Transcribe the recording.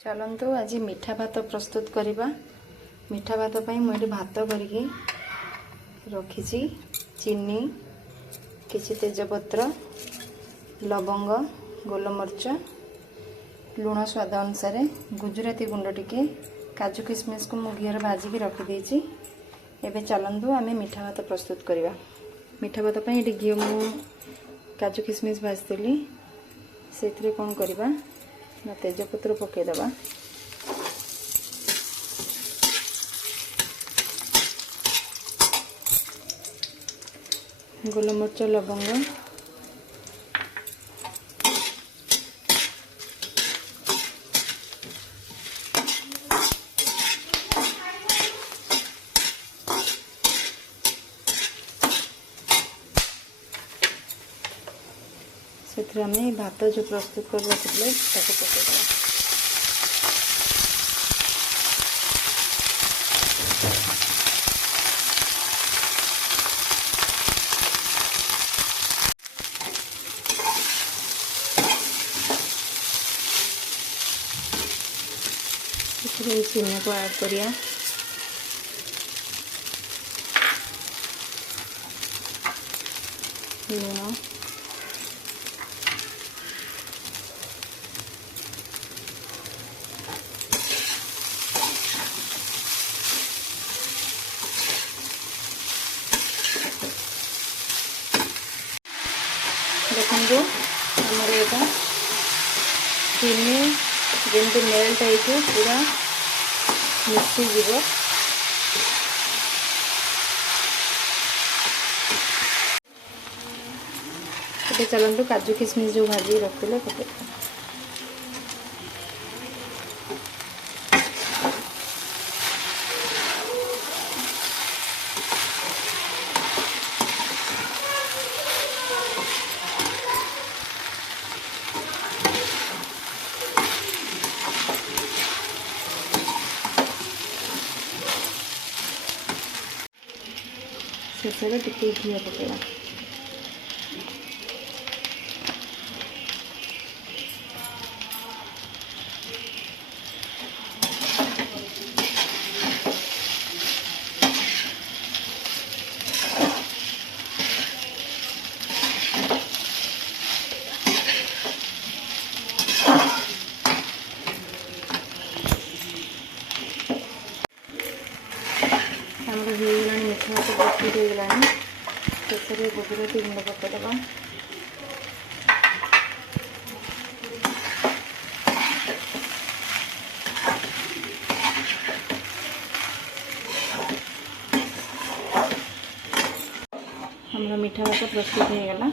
चलतु आज मीठा भात प्रस्तुत करवा। मीठा भात मुझे भात करके रखी चीनी किसी तेजपत्र लवंग गोलमरीच लुण स्वाद अनुसार गुजराती गुंड टिके काजू किशमिश को मु घी भाजिकी रखीदे। एवं चलतु आम मीठा भात प्रस्तुत करवा। मीठा भात ये घी मु काजू किशमिश भाजती से कौन करवा ना तेजपत्र पकईदबा। गोलमरीच लवंग से आम भात जो प्रस्तुत कर रखिले पकईदबा। चीनी को ऐड करिया। लुण देखो आमर यहाँ चीनी जमी मेल्ट हो पूरा मिक्सी जीव। चलतु काजू किशमिश जो भाजी रखते पकड़ शेष टिके घी पकड़ा। मीठा भात प्रस्तुत होगलानी। शेष गुजराती गुंड पकईदबा। हमारा मीठा भात प्रस्तुत होगला।